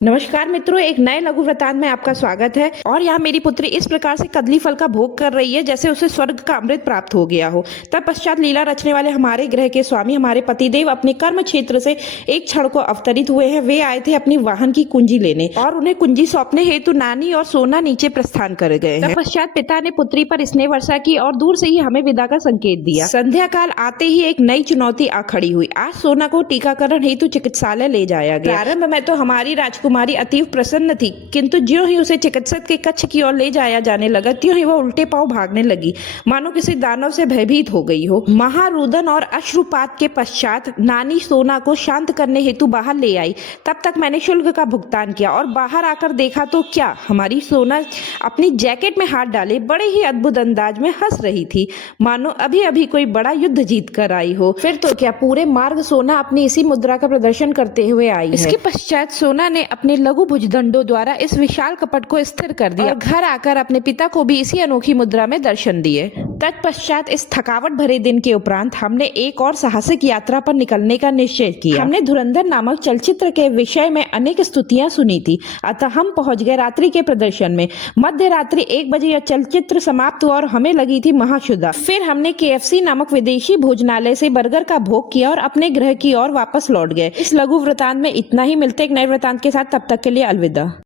नमस्कार मित्रों, एक नए लघु वृत्तांत में आपका स्वागत है। और यहाँ मेरी पुत्री इस प्रकार से कदली फल का भोग कर रही है जैसे उसे स्वर्ग का अमृत प्राप्त हो गया हो। तत्पश्चात लीला रचने वाले हमारे ग्रह के स्वामी हमारे पतिदेव अपने कर्म क्षेत्र से एक क्षण को अवतरित हुए हैं। वे आए थे अपनी वाहन की कुंजी लेने और उन्हें कुंजी सौंपने हेतु नानी और सोना नीचे प्रस्थान कर गए हैं। तत्पश्चात पिता ने पुत्री पर स्नेह वर्षा की और दूर से ही हमें विदा का संकेत दिया। संध्या काल आते ही एक नई चुनौती आ खड़ी हुई। आज सोना को टीकाकरण हेतु चिकित्सालय ले जाया गया। प्रारंभ में तो हमारी राजकुमारी अतीव प्रसन्न थी, किंतु ज्यों ही उसे चिकित्सक के कक्ष की ओर ले जाया जाने लगा त्यों ही वह उल्टे पांव भागने लगी, मानो किसी दानव से भयभीत हो गई हो। महारुदन और अश्रुपात के पश्चात नानी सोना को शांत करने हेतु बाहर ले आई। तब तक मैंने शुल्क का भुगतान किया और बाहर आकर देखा तो क्या, हमारी सोना अपनी जैकेट में हाथ डाले बड़े ही अद्भुत अंदाज में हंस रही थी, मानो अभी अभी कोई बड़ा युद्ध जीत कर आई हो। फिर तो क्या, पूरे मार्ग सोना अपनी इसी मुद्रा का प्रदर्शन करते हुए आई है। इसके पश्चात सोना ने अपने लघु भुजदंडों द्वारा इस विशाल कपट को स्थिर कर दिया और घर आकर अपने पिता को भी इसी अनोखी मुद्रा में दर्शन दिए। तत्पश्चात इस थकावट भरे दिन के उपरांत हमने एक और साहसिक यात्रा पर निकलने का निश्चय किया। हमने धुरंधर नामक चलचित्र के विषय में अनेक स्तुतियां सुनी थी, अतः हम पहुंच गए रात्रि के प्रदर्शन में। मध्य रात्रि 1 बजे यह चलचित्र समाप्त हुआ और हमें लगी थी महाशुदा। फिर हमने KFC नामक विदेशी भोजनालय से बर्गर का भोग किया और अपने गृह की ओर वापस लौट गए। इस लघु वृत्तांत में इतना ही। मिलते एक नए वृत्तांत के साथ, तब तक के लिए अलविदा।